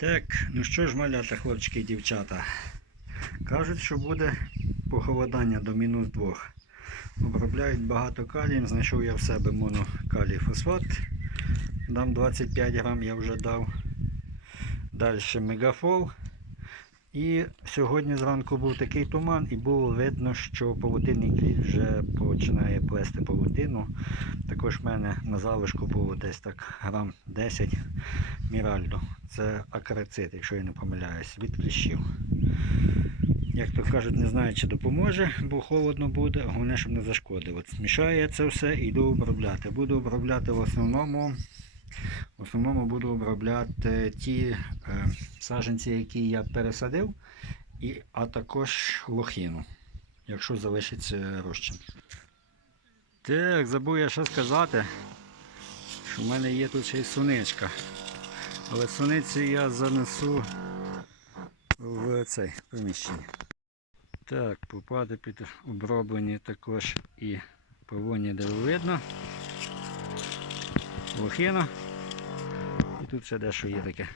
Так, ну що ж, малята, хлопчики і дівчата. Кажуть, що буде похолодання до мінус 2. Обробляють багато калієм. Знайшов я в себе монокалій фосфат. Дам 25 грам, я вже дав. Далі мегафол. І сьогодні зранку був такий туман, і було видно, що павутинний кліт вже починає плести павутину. Також в мене на залишку було десь так грам 10 міральдо. Це акарицид, якщо я не помиляюсь, від кліщів. Як то кажуть, не знаю, чи допоможе, бо холодно буде, головне, щоб не зашкодив. От змішаю я це все і йду обробляти. Буду обробляти в основному. В основному буду обробляти ті е, саджанці, які я пересадив, і, а також лохіну, якщо залишиться розчин. Так, забув я ще сказати, що в мене є тут ще й суничка. Але суниці я занесу в цей приміщення. Так, попади під оброблені також і повинні де видно. Лохина. І тут ще дещо є таке.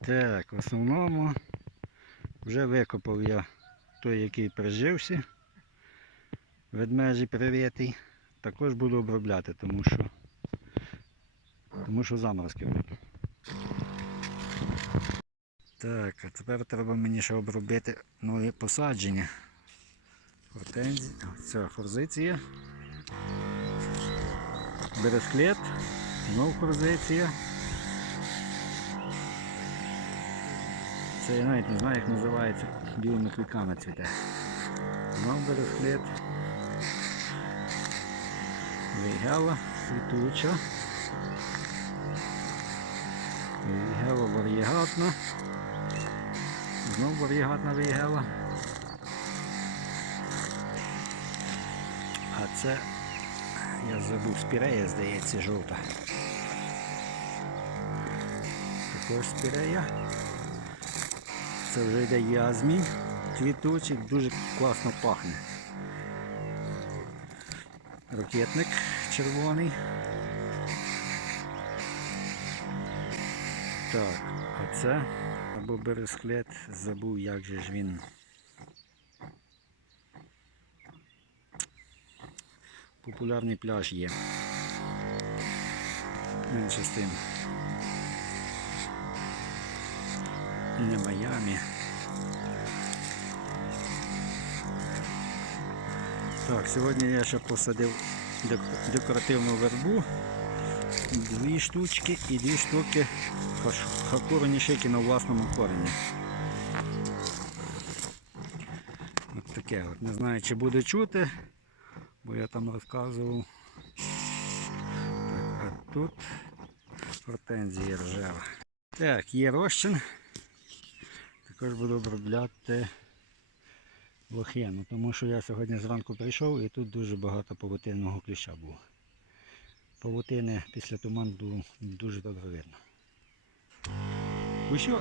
Так, в основному вже викопав я той, який прижився. Ведмежий привітий. Також буду обробляти, тому що тому що заморозки видно. Так, а тепер треба мені ще обробити нові посадження. Гортензія, це форзиція. Бересклет, знов форзиція. Це я навіть не знаю, як називається, білими квітками цвіте. Знов бересклет. Вейгела, квітуча. Вейгела варігатна. Знов варігатна вейгела. Це я забув спірея, здається, жовта. Також спірея. Це вже йде язмінь, квітучий, дуже класно пахне. Ракетник червоний. Так, а це або бересклет, забув як же ж він. Популярний пляж є. Менше з тим. Не Майамі. Так, сьогодні я ще посадив декоративну вербу. Дві штучки і дві штуки хакурані шики на власному корені. От таке от. Не знаю, чи буде чути, бо я там розказував. Так, а тут гортензія ржева. Так, є розчин. Також буду обробляти лохину, тому що я сьогодні зранку прийшов і тут дуже багато павутинного кліща було. Павутини після туману дуже добре видно. Усьо.